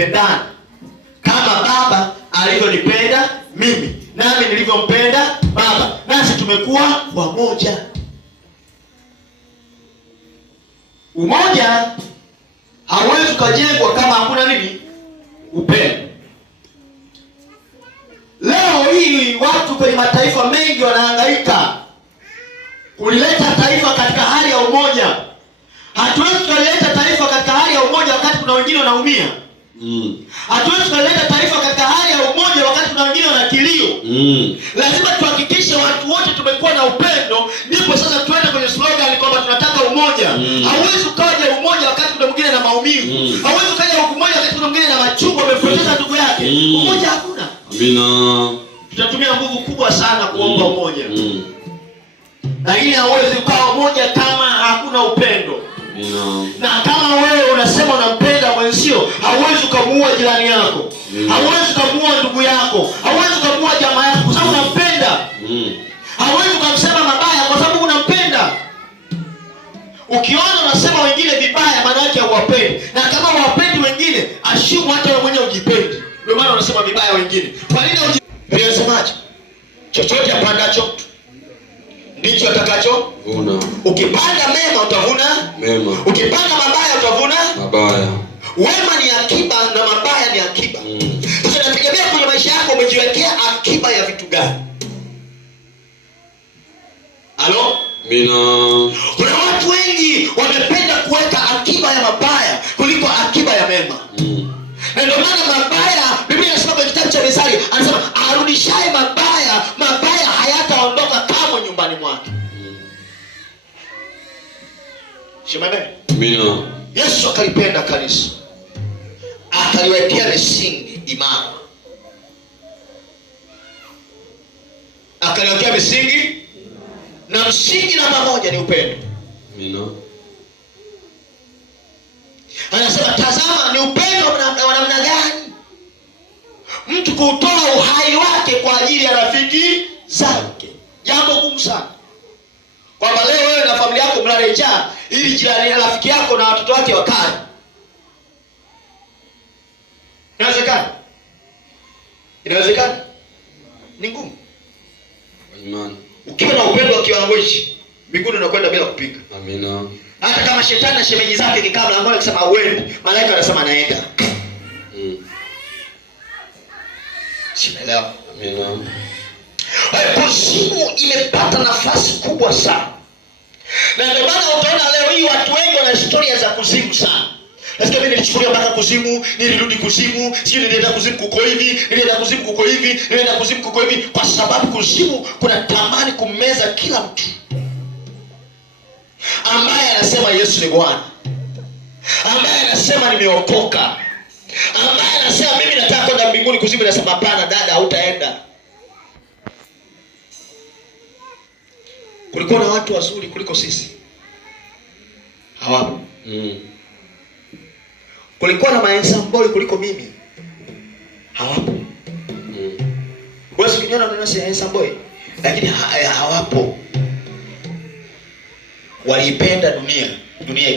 tupendane kama Baba alivyonipenda mimi, nami nilivyompenda Baba, nasi tumekuwa wamoja. Umoja hauwezi kujengwa kama hakuna nini? Upendo. Leo hii watu kwenye mataifa mengi wanahangaika kulileta taifa katika hali ya umoja. Hatuwezi kulileta taifa katika hali ya umoja wakati kuna wengine wanaumia. Hatuwezi kulileta taifa katika hali ya umoja wakati kuna wengine wanakilio. Lazima tuhakikishe watu wote tumekuwa na upendo, ndipo sasa tuende kwenye slogan kwamba tunataka umoja. Hauwezi ukaja umoja wakati kuna mwingine na maumivu. Hauwezi ukaja umoja wakati kuna mwingine na machungu amepoteza ndugu yake. Umoja hakuna. Amina. Tutatumia nguvu kubwa sana kuomba umoja. Lakini hauwezi ukawa umoja kama hakuna upendo. Na kama wewe unasema unampenda mwenzio, hauwezi kumuua jirani yako. Hauwezi kumuua ndugu yako. Hauwezi kumuua jamaa yako kwa sababu unampenda. Hauwezi kumsema mabaya kwa sababu unampenda. Ukiona unasema wengine vibaya, maana yake hauwapendi. Na kama huwapendi wengine, ashumu hata wewe mwenyewe ujipendi. Ndio maana unasema vibaya wengine. Kwa nini unasemaje? Chochote apandacho ndicho atakacho vuna. Ukipanda mema utavuna mema. Ukipanda mabaya utavuna mabaya. Wema ni akiba na mabaya ni akiba. Sasa nategemea kwenye maisha yako umejiwekea akiba ya vitu gani? Halo? Mina. Kuna watu wengi wamependa kuweka akiba ya mabaya kuliko akiba ya mema. Na ndio maana mabaya, Biblia inasema kwenye kitabu cha Mithali, anasema arudishaye mabaya, mabaya hayataondoka kamwe nyumbani mwake. Shemane? Amina. Yesu akalipenda kanisa, akaliwekea misingi imara. Akaliwekea misingi, na msingi namba moja ni upendo. Amina. Anasema tazama, ni upendo wa namna gani? Mtu kutoa uhai wake kwa ajili ya rafiki zake. Jambo gumu sana. Kwamba leo wewe na familia yako mlale njaa ili jirani na rafiki yako na watoto wake wakale. Inawezekana? Inawezekana? Ni ngumu. Imani. Ukiwa na upendo wa kiwango hichi, mbinguni unakwenda bila kupika. Amina. Hata kama shetani na shemeji zake kikabla ambao akisema uende, malaika anasema naenda. Simeelewa. Amina. Kuzimu imepata nafasi kubwa sana. Na ndio maana utaona leo hii watu wengi wana historia za kuzimu sana. Nasikia mimi nilichukulia mpaka kuzimu, nilirudi kuzimu, sio nilienda kuzimu kuko hivi, nilienda kuzimu kuko hivi, nilienda kuzimu kuko hivi, kwa sababu kuzimu kuna tamani kummeza kila mtu ambaye anasema Yesu ni Bwana, ambaye anasema nimeokoka, ambaye anasema mimi nataka kwenda mbinguni. Kuzimu inasema hapana dada, hautaenda. Kulikuwa na watu wazuri kuliko sisi, hawapo. Kulikuwa na maensamboi kuliko mimi, hawapo. Wewe ukiona unasema ensamboi, lakini hawapo. Waliipenda dunia